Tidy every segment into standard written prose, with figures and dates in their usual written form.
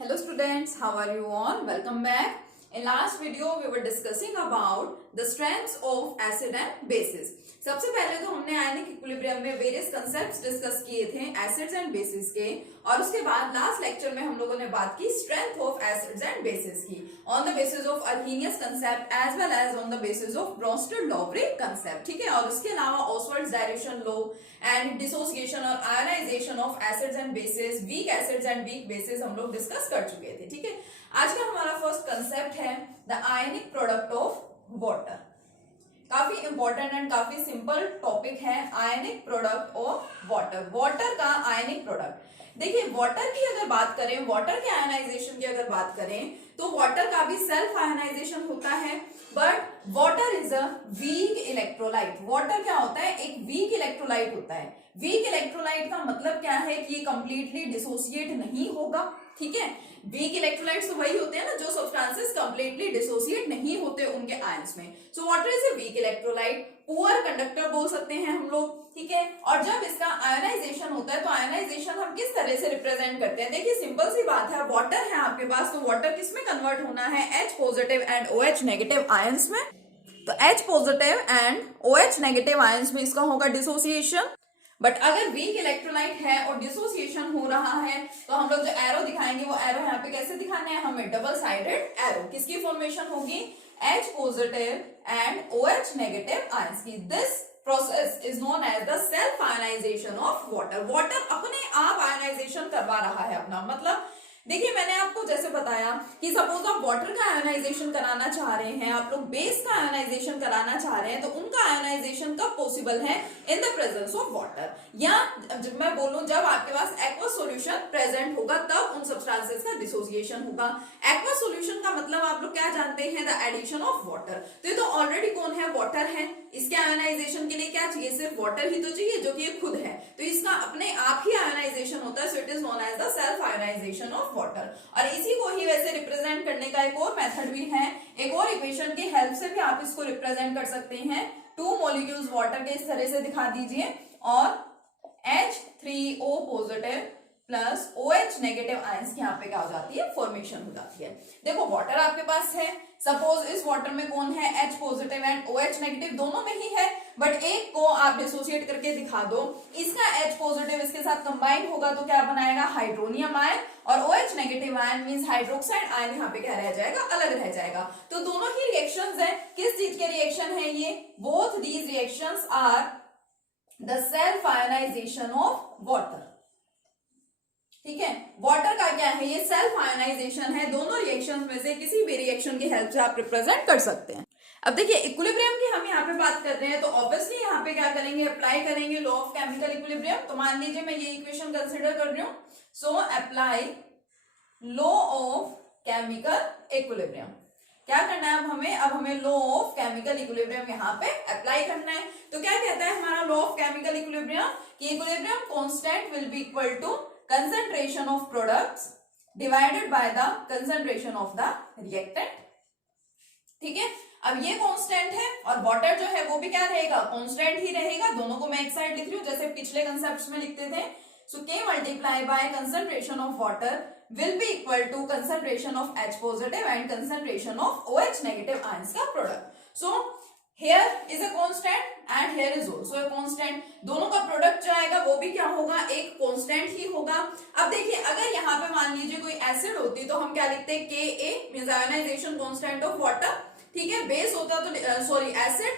Hello students, how are you all? Welcome back. In last video we were discussing about the strengths of acid and bases. सबसे पहले तो हमने ionic equilibrium में various concepts discuss किए थे acids and basis के, और उसके बाद लास्ट लेक्चर में हम लोगों ने बात की strength of acids and bases की on the basis of Arrhenius concept as well as on the basis of Bronsted Lowry concept. ठीक है, और उसके अलावा Ostwald's dilution law and dissociation और ionisation of acids and bases, weak acids and weak bases हम लोग discuss कर चुके थे. ठीक है, आज का हमारा फर्स्ट कंसेप्ट है the ionic product of water. काफी इंपॉर्टेंट एंड काफी सिंपल टॉपिक है ionic product of water. Water का आयनिक प्रोडक्ट. देखिए, वाटर की अगर बात करें, वाटर के आयनाइजेशन की अगर बात करें तो वाटर का भी सेल्फ आयनाइजेशन होता है, but water is a weak electrolyte. Water क्या होता है? एक वीक इलेक्ट्रोलाइट होता है. वीक इलेक्ट्रोलाइट का मतलब क्या है कि ये कंप्लीटली डिसोसिएट नहीं होगा. ठीक है, वीक इलेक्ट्रोलाइट्स तो वही होते हैं ना जो सब्सटेंसेस कंप्लीटली डिसोसिएट नहीं होते उनके आयंस में. So water is a weak electrolyte, poor conductor बोल सकते हैं हम लोग. ठीक है, और जब इसका आयनाइजेशन होता है तो आयनाइजेशन हम किस तरह से रिप्रेजेंट करते हैं? देखिए, सिंपल सी बात है, वाटर है आपके पास तो वाटर किस में कन्वर्ट होना है? H positive and OH negative ions में. तो H positive and OH negative ions में इसका होगा डिसोसिएशन. बट अगर वीक इलेक्ट्रोलाइट है और डिसोसिएशन हो रहा है तो हम लोग जो एरो दिखाएंगे वो एरो यहाँ पे कैसे दिखाने हैं हमें? Double sided arrow. किसकी फॉर्मेशन होगी? H positive and OH negative ions की. This process is known as the self ionisation of water. Water अपने आप आयनाइजेशन करवा रहा है अपना. मतलब देखिए, मैंने आपको जैसे बताया कि सपोज आप वाटर का आयनाइजेशन कराना चाह रहे हैं, आप लोग बेस का आयनाइजेशन कराना चाह रहे हैं, तो उनका आयनाइजेशन कब पॉसिबल है? In the presence of water. या जब मैं बोलूं जब आपके पास एक्वस सॉल्यूशन प्रेजेंट होगा तब उन सब्सटेंसेस का डिसोसिएशन होगा. एक्वस सॉल्यूशन का मतलब आप लोग क्या जानते हैं? The addition of water. तो ये तो ऑलरेडी कौन है? वाटर है. इसके आयनाइजेशन के लिए क्या चाहिए? सिर्फ वाटर ही तो चाहिए जो कि ये खुद है. तो इसका अपने आप ही आयनाइजेशन होता है. So it is known as the self ionisation of water. और इसी को ही वैसे रिप्रेजेंट करने का एक और मेथड भी है. एक और इक्वेशन की हेल्प से भी आप इसको रिप्रेजेंट कर सकते हैं. 2 मॉलिक्यूल्स वाटर के इस तरह से दिखा दीजिए और H3O positive plus OH negative ions की यहाँ पे क्या हो जाती है? फॉर्मेशन हो जाती है. देखो, वाटर आपके पास है. सपोज इस वाटर में कौन है? H positive and OH negative दोनों में ही है, बट एक को आप डिसोसिएट करके दिखा दो. इसका H पॉजिटिव इसके साथ कंबाइन होगा तो क्या बनाएगा? Hydronium ion. और OH negative ion means hydroxide ion यहाँ पे क्या रह जाएगा? अलग रह जाएगा. तो दोनों ही रिएक्शंस हैं. किस चीज के रिएक्शन है ये? Both these reactions are the self ionisation of water. ठीक है, वाटर का क्या है? ये सेल्फ आयनाइजेशन है. दोनों रिएक्शंस में से किसी भी रिएक्शन की हेल्प से आप रिप्रेजेंट कर सकते हैं. अब देखिए, इक्विलिब्रियम की हम यहाँ पे बात कर रहे हैं तो ऑब्वियसली यहाँ पे क्या करेंगे? अप्लाई करेंगे लॉ ऑफ केमिकल इक्विलिब्रियम. तो मान लीजिए मैं ये इक्वेशन कंसिडर कर रही हूँ. So apply law of chemical equilibrium. क्या करना है अब हमें? अब हमें लॉ ऑफ केमिकल इक्विलिब्रियम यहाँ पे अप्लाई करना है. तो क्या कहता है हमारा लॉ ऑफ केमिकल इक्विलिब्रियम? कि equilibrium constant will be equal to concentration of products divided by the concentration of the reactant. ठीक है, अब ये कांस्टेंट है और वाटर जो है वो भी क्या रहेगा? कांस्टेंट ही रहेगा. दोनों को मैं एक साइड लिख रही हूँ जैसे पिछले कंसेप्ट्स में लिखते थे. So K multiply by concentration of water will be equal to concentration of H positive and concentration of OH negative ions का product. So here is a constant and here is also a constant. दोनों का product जो आएगा वो भी क्या होगा? एक कांस्टेंट ही होगा. अब देखिए, अगर यहाँ पे मान लीजिए कोई एसिड होती तो हम क्या लिखते हैं? Ka means ionisation constant of water. ठीक है, बेस होता तो सॉरी एसिड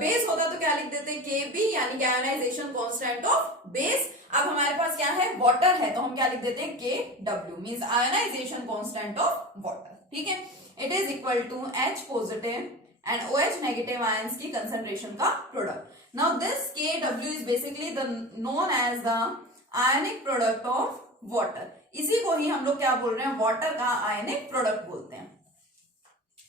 बेस होता तो क्या लिख देते? Kb यानी कि आयनाइजेशन कांस्टेंट ऑफ बेस. अब हमारे पास क्या है? वाटर है तो हम क्या लिख देते हैं? Kw means ionisation constant of water. ठीक है, it is equal to H positive and OH negative ions की concentration का product. Now this Kw is basically the known as the ionic product of water. इसी को ही हम लोग क्या बोल रहे हैं? वाटर का आयनिक प्रोडक्ट बोलते हैं.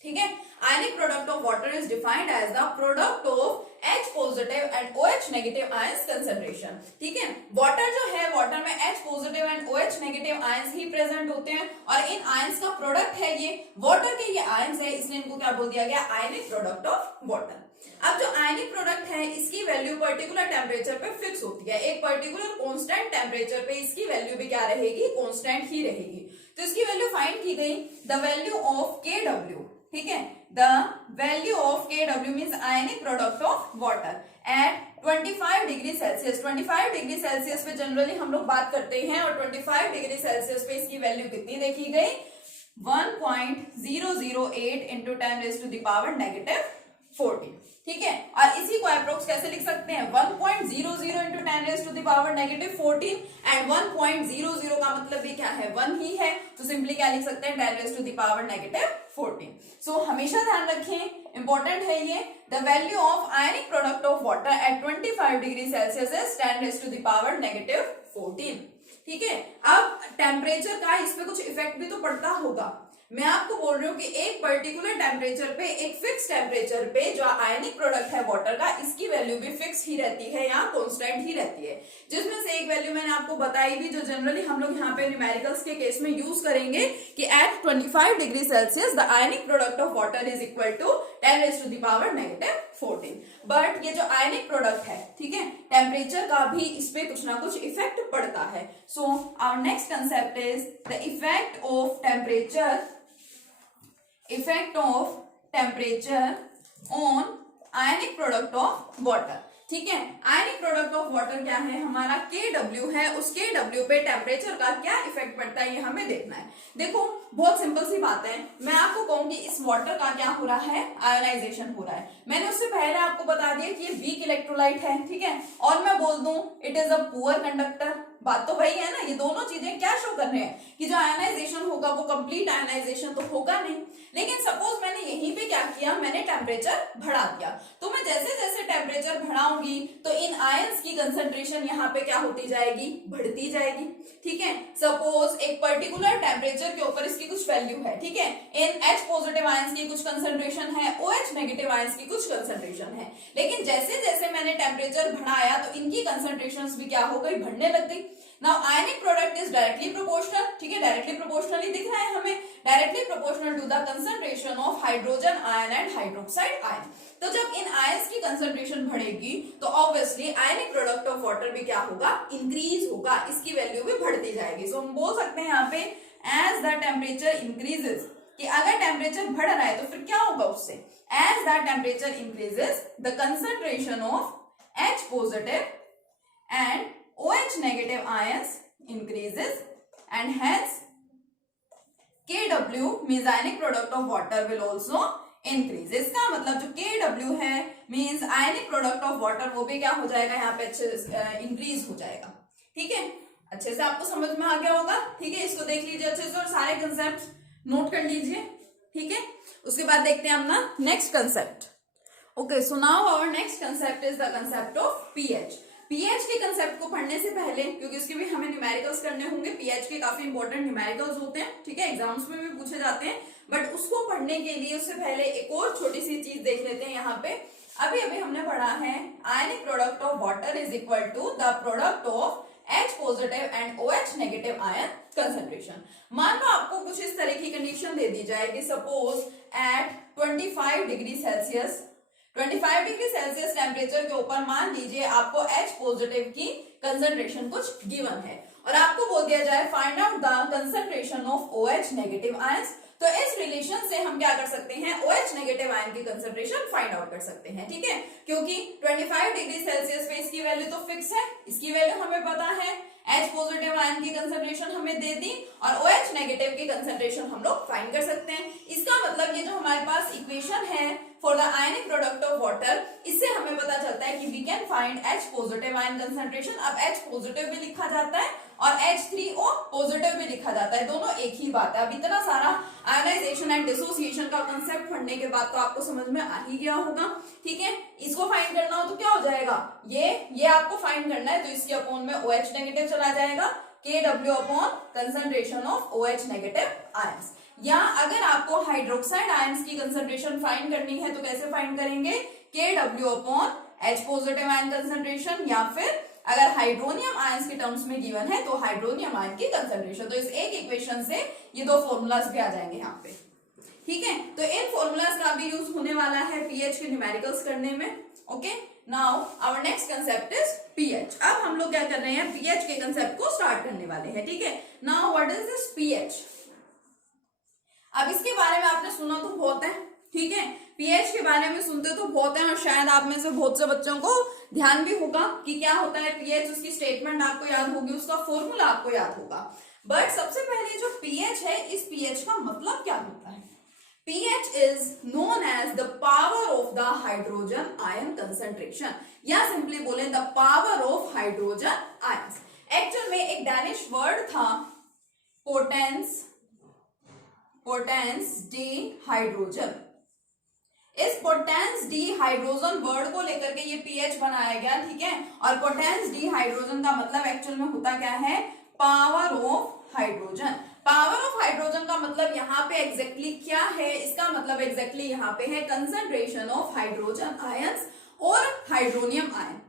ठीक है, ionic product of water is defined as the product of H positive and OH negative ions concentration. ठीक है, वाटर जो है, वाटर में H positive and OH negative ions ही प्रेजेंट होते हैं और इन आयंस का प्रोडक्ट है ये वाटर के ये आयंस है, इसलिए इनको क्या बोल दिया गया? आयनिक प्रोडक्ट ऑफ वाटर. अब जो आयनिक प्रोडक्ट है इसकी वैल्यू पर्टिकुलर टेम्परेचर पे फिक्स होती है, एक पर्टिकुलर कांस्टेंट टेम्परेचर पे इसकी वैल्यू भी क्या रहेगी, कांस्टेंट ही रहेगी। तो इसकी वैल्यू फाइंड की गई, द वैल्यू ऑफ Kw, ठीक है, the value of Kw means ionic product of water at 25 degree Celsius. 25 degree Celsius पे जनरली हम लोग बात करते हैं और 25 डिग्री सेल्सियस पे इसकी वैल्यू कितनी देखी गई, 1.008 इंटू 10⁻⁻14, ठीक है। और इसी को अप्रोक्स कैसे लिख सकते हैं, 1.00 इंटू 10⁻⁻14 एंड 1.00 का मतलब भी क्या है, 1 ही है, तो सिंपली क्या लिख सकते हैं, 10⁻⁻14। सो हमेशा ध्यान रखें, इंपॉर्टेंट है ये, the value of ionic product of water at 25 degree Celsius is 10⁻⁻14, ठीक है। अब टेम्परेचर का इस पे कुछ इफेक्ट भी तो पड़ता होगा। मैं आपको बोल रही हूँ कि एक पर्टिकुलर टेम्परेचर पे, एक फिक्स टेम्परेचर पे जो आयनिक प्रोडक्ट है वाटर का, इसकी वैल्यू भी फिक्स ही रहती है या कांस्टेंट ही रहती है, जिसमें से एक वैल्यू मैंने आपको बताई भी, जो जनरली हम लोग यहाँ पे न्यूमेरिकल्स के केस में यूज करेंगे कि at 25 degree Celsius the ionic product of water is equal to 10⁻⁻14। But ये जो आयनिक प्रोडक्ट है, ठीक है, टेम्परेचर का भी इस पे कुछ ना कुछ इफेक्ट पड़ता है। So our next concept is the effect of temperature, effect of temperature on ionic product of water, ठीक है। आयनिक प्रोडक्ट ऑफ वाटर क्या है, हमारा Kw है, उस Kw पे टेम्परेचर का क्या इफेक्ट पड़ता है ये हमें देखना है। देखो बहुत सिंपल सी बात है, मैं आपको कहूंगी इस वाटर का क्या हो रहा है, आयोनाइजेशन हो रहा है। मैंने उससे पहले आपको बता दिया कि ये वीक इलेक्ट्रोलाइट है, ठीक है, और मैं बोल दूं it is a poor conductor, बात तो वही है ना। ये दोनों चीजें क्या शो कर रहे हैं कि जो आयोनाइजेशन होगा वो कंप्लीट आयोनाइजेशन तो होगा नहीं। लेकिन सपोज मैंने यहीं पे क्या किया, मैंने टेम्परेचर बढ़ा दिया, तो मैं जैसे जैसे टेम्परेचर बढ़ाऊंगी तो इन आयंस की कंसंट्रेशन यहाँ पे क्या होती जाएगी, बढ़ती जाएगी, ठीक है। सपोज एक पर्टिकुलर टेम्परेचर के ऊपर इसकी कुछ वैल्यू है, ठीक है, इन H पॉजिटिव आयंस की कुछ कंसंट्रेशन है, OH नेगेटिव आयंस की कुछ कंसंट्रेशन है। लेकिन जैसे जैसे मैंने टेम्परेचर बढ़ाया तो इनकी कंसंट्रेशंस भी क्या हो गई, बढ़ने लग गई। Now ionic product is directly proportional, ठीक है, डायरेक्टली प्रोपोर्शनली दिख रहा है हमें, directly proportional to the concentration of hydrogen ion and hydroxide ion. तो जब इन आयंस की कंसंट्रेशन बढ़ेगी तो obviously ionic product of water भी क्या होगा, इंक्रीज होगा, इसकी वैल्यू भी बढ़ती जाएगी। सो हम बोल सकते हैं यहाँ पे एज द टेम्परेचर इंक्रीजेस, कि अगर टेम्परेचर बढ़ रहा है तो फिर क्या होगा उससे, as the temperature increases the concentration of H positive and OH negative ions increases and hence Kw means ionic product of water will also increase। इसका मतलब जो Kw है means ionic product of water वो भी क्या हो जाएगा, यहाँ पे अच्छे इंक्रीज हो जाएगा, ठीक है। अच्छे से आपको समझ में आ गया होगा, ठीक है। इसको देख लीजिए अच्छे से और सारे कंसेप्ट नोट कर लीजिए, ठीक है। उसके बाद देखते हैं अपना next concept. Okay, so now our next concept is the concept of pH. PH के कंसेप्ट को पढ़ने से पहले, क्योंकि इसके भी हमें न्यूमेरिकल्स करने होंगे, पीएच के काफी इंपॉर्टेंट न्यूमेरिकल्स होते हैं, ठीक है, एग्जाम्स में भी पूछे जाते हैं, बट उसको पढ़ने के लिए उससे पहले एक और छोटी सी चीज देख लेते हैं। यहाँ पे अभी अभी हमने पढ़ा है ionic product of water is equal to the product of H positive and OH negative ion concentration. मान लो आपको कुछ इस तरह की कंडीशन दे दी जाए कि suppose at 25 degree Celsius, 25 degree Celsius temperature के ऊपर मान लीजिए आपको H पॉजिटिव की कंसंट्रेशन कुछ गिवन है और आपको बोल दिया जाए find out the concentration of OH negative ions. तो इस रिलेशन से हम क्या कर सकते हैं, OH नेगेटिव आयन की कंसंट्रेशन फाइंड आउट कर सकते हैं, ठीक है, क्योंकि 25 डिग्री सेल्सियस पे इसकी वैल्यू तो फिक्स है, इसकी वैल्यू हमें पता है, H पॉजिटिव आयन की कंसंट्रेशन हमें दे दी और OH नेगेटिव की कंसंट्रेशन हम लोग फाइंड कर सकते हैं। इसका मतलब ये जो हमारे पास इक्वेशन है for the ionic product of water, इससे हमें पता चलता है कि we can find H positive ion concentration. अब H पॉजिटिव भी लिखा जाता है और H3O पॉजिटिव भी लिखा जाता है, दोनों एक ही बात है। अब इतना सारा आयोनाइजेशन एंड डिसोसिएशन का कंसेप्ट पढ़ने के बाद तो आपको समझ में आ ही गया होगा, ठीक है। इसको फाइंड करना हो तो क्या हो जाएगा, ये आपको फाइंड करना है तो इसके अपॉन में OH नेगेटिव चला जाएगा, Kw upon concentration of OH negative ions. या अगर आपको हाइड्रोक्साइड आयंस की कंसंट्रेशन फाइंड करनी है तो कैसे फाइंड करेंगे, Kw upon H positive ion concentration, या फिर अगर हाइड्रोनियम आयंस के टर्म्स में गिवन है तो हाइड्रोनियम आयन की कंसंट्रेशन। तो इस एक इक्वेशन से ये दो फॉर्मूलाज भी आ जाएंगे यहाँ पे, ठीक है, तो इन फॉर्मूलाज का भी यूज होने वाला है पीएच के न्यूमेरिकल्स करने में। Okay, now our next concept is pH. अब हम लोग क्या कर रहे हैं, पीएच के कंसेप्ट को स्टार्ट करने वाले हैं। ठीक है, now what is this pH. अब इसके बारे में आपने सुना तो बहुत है, ठीक है, पीएच के बारे में सुनते तो बहुत है, और शायद आप में से बहुत से बच्चों को ध्यान भी होगा कि क्या होता है पीएच, उसकी स्टेटमेंट आपको याद होगी, उसका फॉर्मूला आपको याद होगा। बट सबसे पहले जो पीएच है, इस पीएच का मतलब क्या होता है। pH is known as the power of the hydrogen ion concentration, या सिंपली बोले the power of hydrogen ions। Actual में एक डैनिश वर्ड था पोटेंस डिहाइड्रोजन। इस पोटेंस डिहाइड्रोजन वर्ड को लेकर के ये पीएच बनाया गया, ठीक है, और पोटेंस डिहाइड्रोजन का मतलब एक्चुअल में होता क्या है, power of hydrogen. Power of hydrogen का मतलब यहाँ पे एग्जैक्टली क्या है, इसका मतलब एग्जैक्टली यहाँ पे है कंसंट्रेशन ऑफ हाइड्रोजन आयंस और हाइड्रोनियम आयन।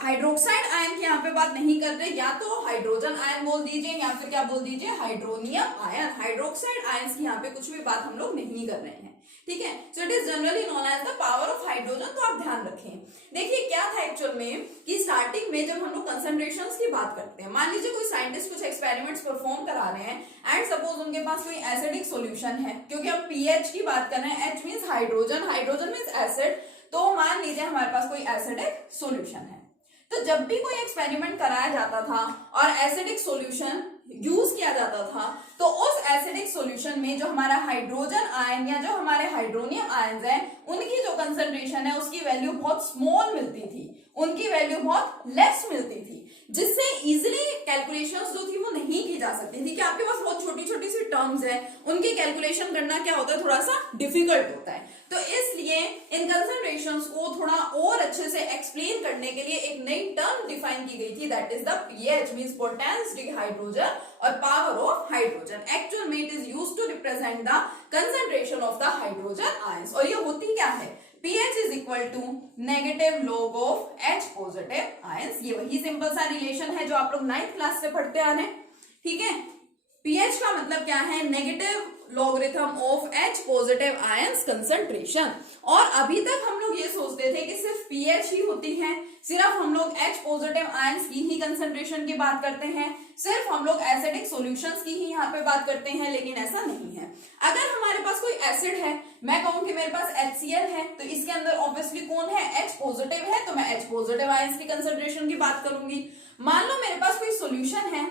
हाइड्रोक्साइड आयन की यहाँ पे बात नहीं कर रहे, या तो हाइड्रोजन आयन बोल दीजिए या फिर क्या बोल दीजिए, हाइड्रोनियम आयन। हाइड्रोक्साइड आयंस की यहाँ पे कुछ भी बात हम लोग नहीं कर रहे हैं, ठीक है। So it is generally known as the power of hydrogen. तो आप ध्यान रखें। देखिए क्या था एक्चुअल में कि स्टार्टिंग में जब हम लोग कंसंट्रेशंस की बात करते हैं, मान लीजिए कोई साइंटिस्ट कुछ एक्सपेरिमेंट्स परफॉर्म करा रहे हैं एंड सपोज उनके पास कोई एसिडिक सॉल्यूशन है, क्योंकि हम पीएच की बात कर रहे हैं, H means hydrogen, hydrogen means acid, तो मान लीजिए हमारे पास कोई एसिडिक सॉल्यूशन है। तो जब भी कोई एक्सपेरिमेंट कराया जाता था और एसिडिक सॉल्यूशन यूज किया जाता था, तो उस एसिडिक सॉल्यूशन में जो हमारा हाइड्रोजन आयन या जो हमारे हाइड्रोनियम आयंस हैं, उनकी जो कंसंट्रेशन है उसकी वैल्यू बहुत स्मॉल मिलती थी, उनकी वैल्यू बहुत लेस मिलती थी, जिससे इजिली कैलकुलेशंस जो थी वो नहीं की जा सकती थी, कि आपके पास बहुत छोटी छोटी सी टर्म्स है, उनकी कैलकुलेशन करना क्या होता है, थोड़ा सा डिफिकल्ट होता है। तो इसलिए इन कंसंट्रेशंस को थोड़ा और अच्छे से एक्सप्लेन करने के लिए एक नई टर्म डिफाइन की गई थी, that is the pH, means potens de hydrogen और पावर ऑफ हाइड्रोजन। एक्चुअल में it is used to represent the concentration of the hydrogen ions. और ये होती क्या है, pH is equal to negative log of H positive ions। ये वही simple सा रिलेशन है जो आप लोग 9th क्लास से पढ़ते आ रहे हैं, ठीक है। pH का मतलब क्या है, negative logarithm of H positive ions concentration. और अभी तक हम लोग ये सोचते थे कि सिर्फ pH ही होती है, सिर्फ हम लोग H पॉजिटिव आयंस की ही कंसंट्रेशन की बात करते हैं, सिर्फ हम लोग एसिडिक सॉल्यूशंस की ही यहाँ पे बात करते हैं, लेकिन ऐसा नहीं है। अगर हमारे पास कोई एसिड है, मैं कहूँ कि मेरे पास HCl है, तो इसके अंदर ऑब्वियसली कौन है, H पॉजिटिव है, तो मैं H पॉजिटिव आयंस की कंसंट्रेशन की बात करूंगी। मान लो मेरे पास कोई सॉल्यूशन है,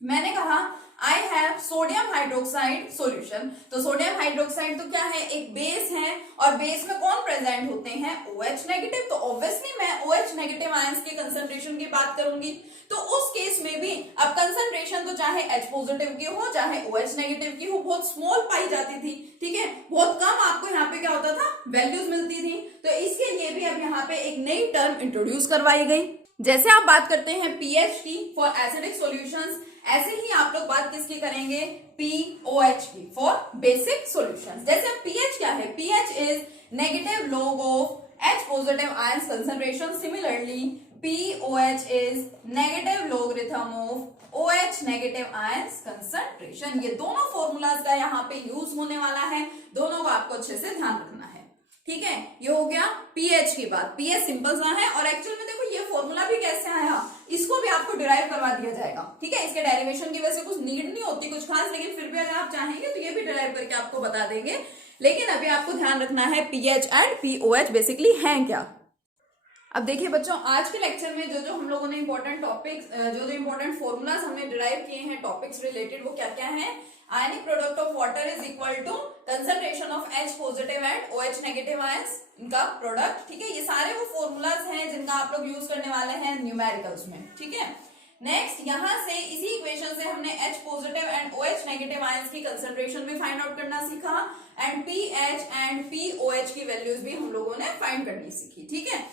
मैंने कहा I have sodium hydroxide solution, तो सोडियम हाइड्रोक्साइड तो क्या है, एक बेस है, और बेस में कौन प्रेजेंट होते हैं, OH नेगेटिव, तो ऑब्वियसली मैं OH नेगेटिव आयंस के कंसंट्रेशन की बात करूंगी। तो उस केस में भी अब कंसंट्रेशन तो चाहे H पॉजिटिव की हो चाहे OH नेगेटिव की हो, बहुत स्मॉल पाई जाती थी, ठीक है, बहुत कम आपको यहाँ पे क्या होता था, वैल्यूज मिलती थी। तो इसके लिए भी अब यहाँ पे एक नई टर्म इंट्रोड्यूस करवाई गई। जैसे आप बात करते हैं पीएच की फॉर एसिडिक सॉल्यूशंस, ऐसे ही आप लोग बात किसकी करेंगे, पीओएच की फॉर बेसिक सॉल्यूशंस। जैसे पीएच क्या है, pH is negative log of H positive ions concentration. Similarly pOH is negative logarithm of O H negative ions concentration. ये दोनों फॉर्मूलाज का यहाँ पे यूज होने वाला है, दोनों का आपको अच्छे से ध्यान रखना है, ठीक है। ये हो गया पीएच की बात। पीएच सिंपल सा है, और एक्चुअल में देखो ये फॉर्मूला भी कैसे आया, इसको भी आपको डिराइव करवा दिया जाएगा, ठीक है। इसके डेरिवेशन की वजह से कुछ नीड नहीं होती कुछ खास, लेकिन फिर भी अगर आप चाहेंगे तो ये भी डिराइव करके आपको बता देंगे। लेकिन अभी आपको ध्यान रखना है पीएच एंड पीओएच बेसिकली हैं क्या। अब देखिए बच्चों, आज के लेक्चर में जो हम लोगों ने इंपॉर्टेंट टॉपिक्स, जो इंपॉर्टेंट फॉर्मूलाज हमने डिराइव किए हैं टॉपिक्स रिलेटेड, वो क्या क्या है। Ionic product of water is equal to concentration of H positive and OH negative ions, इनका प्रोडक्ट, ठीक है। ये सारे वो फॉर्मूलाज हैं जिनका आप लोग यूज करने वाले हैं न्यूमेरिकल्स में, ठीक है। नेक्स्ट, यहां से इसी इक्वेशन से हमने H positive and OH negative ions की कंसंट्रेशन भी फाइंड आउट करना सीखा, एंड pH एंड pOH की वैल्यूज भी हम लोगों ने फाइंड करनी सीखी, ठीक है।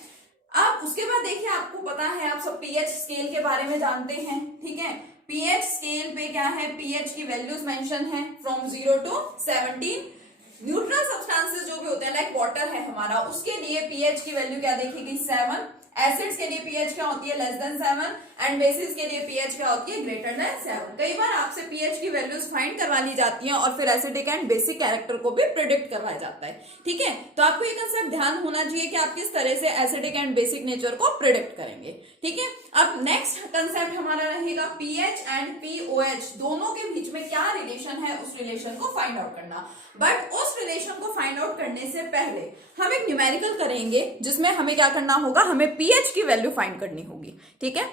अब उसके बाद देखिए, आपको पता है, आप सब pH स्केल के बारे में जानते हैं, ठीक है। pH स्केल पे क्या है, pH की वैल्यूज मेंशन है फ्रॉम 0 to 17। न्यूट्रल सब्सटेंसेस जो भी होते हैं लाइक वाटर है हमारा, उसके लिए pH की वैल्यू क्या देखी गई, 7, एसिड्स के लिए पीएच क्या होती है, लेस देन 7, एंड बेसिस के लिए पीएच क्या होती है, ग्रेटर देन 7। कई बार आपसे पीएच की वैल्यूज फाइंड करवा ली जाती हैं और फिर एसिडिक एंड बेसिक कैरेक्टर को भी प्रिडिक्ट करवाया जाता है, ठीक है। तो आपको ये कंसेप्ट ध्यान होना चाहिए कि आप किस तरह से एसिडिक एंड बेसिक नेचर को प्रिडिक्ट करेंगे, ठीक है। अब नेक्स्ट कंसेप्ट हमारा रहेगा पीएच एंड पीओएच दोनों के बीच में क्या रिलेशन है, उस रिलेशन को फाइंड आउट करना। बट उस रिलेशन को फाइंड आउट करने से पहले हम एक न्यूमेरिकल करेंगे जिसमें हमें क्या करना होगा, हमें पीएच की वैल्यू फाइंड करनी होगी, ठीक है।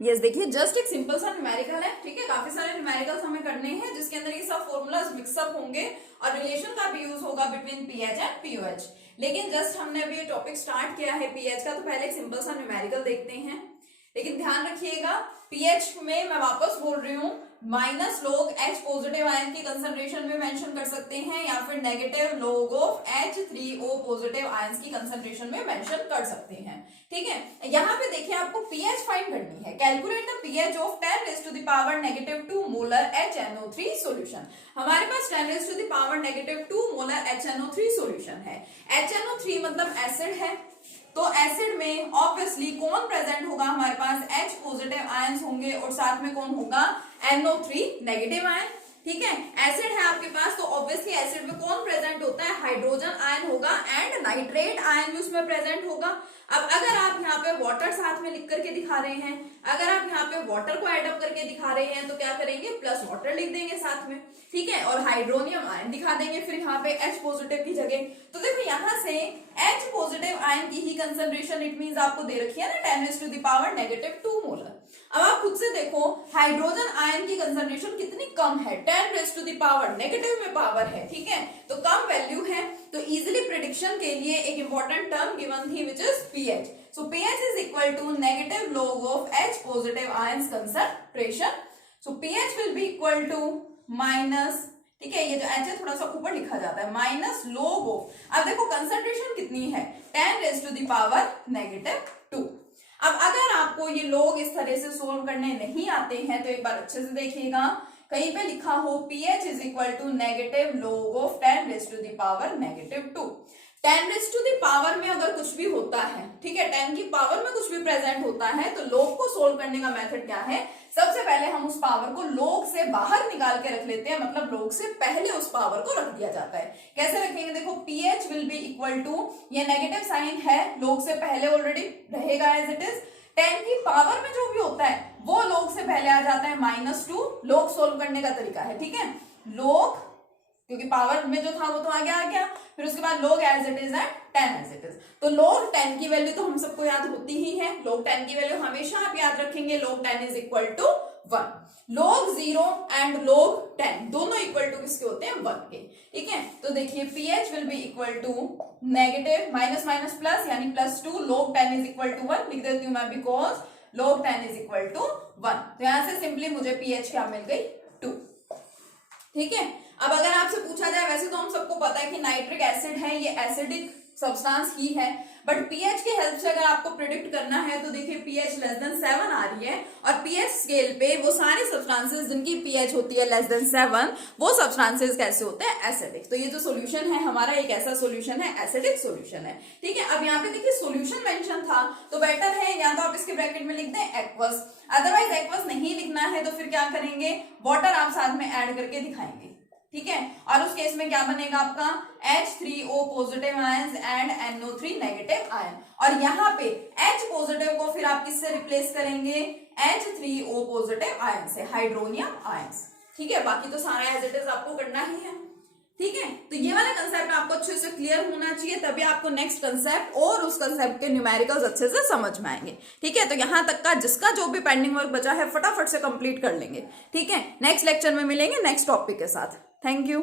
यस देखिए जस्ट एक सिंपल सा न्यूमेरिकल है, ठीक है। काफी सारे न्यूमेरिकल्स हमें करने हैं जिसके अंदर ये सब फॉर्मूलाज मिक्सअप होंगे और रिलेशन का भी यूज होगा बिटवीन पीएच एंड पीओएच। लेकिन जस्ट हमने अभी टॉपिक स्टार्ट किया है पीएच का, तो पहले एक सिंपल सा न्यूमेरिकल देखते हैं। लेकिन ध्यान रखिएगा पीएच में मैं वापस बोल रही हूँ minus log H positive ion की कंसंट्रेशन में मेंशन कर सकते हैं या फिर negative log of H3O positive ions की कंसंट्रेशन में मेंशन कर सकते हैं, ठीक है। यहाँ पे देखिए आपको पीएच फाइंड करनी है। Calculate the pH of 10⁻⁻2 molar HNO3 solution. हमारे पास 10⁻⁻2 मोलर HNO3 सॉल्यूशन है। HNO3 मतलब एसिड है, तो एसिड में ऑब्वियसली कौन प्रेजेंट होगा, हमारे पास H पॉजिटिव आयंस होंगे और साथ में कौन होगा, NO3 नेगेटिव आयन, ठीक है। एसिड है आपके पास तो ऑब्वियसली एसिड में कौन प्रेजेंट होता है, हाइड्रोजन आयन होगा एंड नाइट्रेट आयन भी उसमें प्रेजेंट होगा। अब अगर आप यहाँ पे वाटर साथ में लिख करके दिखा रहे हैं, अगर आप यहाँ पे वाटर को एड अप करके दिखा रहे हैं तो क्या करेंगे, प्लस वाटर लिख देंगे साथ में, ठीक है, और हाइड्रोनियम आयन दिखा देंगे फिर यहाँ पे H पॉजिटिव की जगह। तो देखो यहाँ से H पॉजिटिव आयन की ही कंसंट्रेशन इट मींस आपको दे रखी है ना 10⁻⁻2 मोलर। अब आप खुद से देखो हाइड्रोजन आयन की कंसंट्रेशन कितनी कम है, 10⁻, नेगेटिव में पावर है, ठीक है, तो कम वैल्यू है। तो इजिली प्रिडिक्शन के लिए एक इंपॉर्टेंट टर्म गिवन थी which is pH. So pH is equal to negative log of H positive ions concentration. So pH will be equal to minus, ठीक है, ये जो H है थोड़ा सा ऊपर लिखा जाता है, माइनस लॉग ऑफ, अब देखो कंसंट्रेशन कितनी है 10⁻⁻2। अब अगर आपको ये लोग इस तरह से सोल्व करने नहीं आते हैं तो एक बार अच्छे से देखिएगा, कहीं पे लिखा हो pH is equal to negative log of 10⁻⁻2। 10⁻⁻ में अगर कुछ भी होता है, ठीक है, 10 की पावर में कुछ भी प्रेजेंट होता है तो log को सोल्व करने का मेथड क्या है, सबसे पहले हम उस पावर को log से बाहर निकाल के रख लेते हैं, मतलब log से पहले उस पावर को रख दिया जाता है। कैसे रखेंगे, देखो pH will be equal to, ये नेगेटिव साइन है, log से पहले ऑलरेडी रहेगा एज इट इज, 10 की पावर में जो भी होता है वो log से पहले आ जाता है -2, log सोल्व करने का तरीका है, ठीक है, log क्योंकि पावर में जो था वो तो आ गया, फिर उसके बाद log as it is and 10 as it is. तो log 10 की वैल्यू तो हम सबको याद होती ही है, log 10 की वैल्यू हमेशा आप याद रखेंगे, log 10 is equal to 1। log 0 and log 10 दोनों इक्वल टू किसके होते हैं, 1 के, ठीक है। तो देखिए pH will be equal to negative minus minus plus यानी +2, log 10 इज इक्वल टू 1 लिख देती हूँ मैं, because log 10 is equal to 1। तो यहां से सिंपली मुझे pH क्या मिल गई, 2, ठीक है। अब अगर आपसे पूछा जाए, वैसे तो हम सबको पता है कि नाइट्रिक एसिड है, ये एसिडिक सब्सटेंस ही है, बट पीएच की हेल्प से अगर आपको प्रिडिक्ट करना है तो देखिए पीएच लेस देन 7 आ रही है और पीएच स्केल पे वो सारे सब्सटेंसेस जिनकी पीएच होती है लेस देन 7 वो सब्सटेंसेस कैसे होते हैं, एसिडिक। तो ये जो सॉल्यूशन है हमारा एक ऐसा सॉल्यूशन है, एसिडिक सॉल्यूशन है, ठीक है। अब यहाँ पे देखिए सॉल्यूशन मेंशन था तो बेटर है या तो आप इसके ब्रैकेट में लिख दें एक्वस, अदरवाइज एक्वस नहीं लिखना है तो फिर क्या करेंगे, वाटर आप साथ में ऐड करके दिखाएंगे, ठीक है। और उस केस में क्या बनेगा आपका H3O positive ions and NO3 negative ion, और यहाँ पे H पॉजिटिव को फिर आप किससे रिप्लेस करेंगे, H3O पॉजिटिव आयन से, हाइड्रोनियम आयंस, ठीक है। बाकी तो सारा एज इट इज आपको करना ही है, ठीक है। तो ये वाला कंसेप्ट आपको अच्छे से क्लियर होना चाहिए, तभी आपको नेक्स्ट कंसेप्ट और उस कंसेप्ट के न्यूमेरिकल्स अच्छे से समझ में आएंगे, ठीक है। तो यहाँ तक का जिसका जो भी पेंडिंग वर्क बचा है फटाफट से कंप्लीट कर लेंगे, ठीक है। नेक्स्ट लेक्चर में मिलेंगे नेक्स्ट टॉपिक के साथ। Thank you.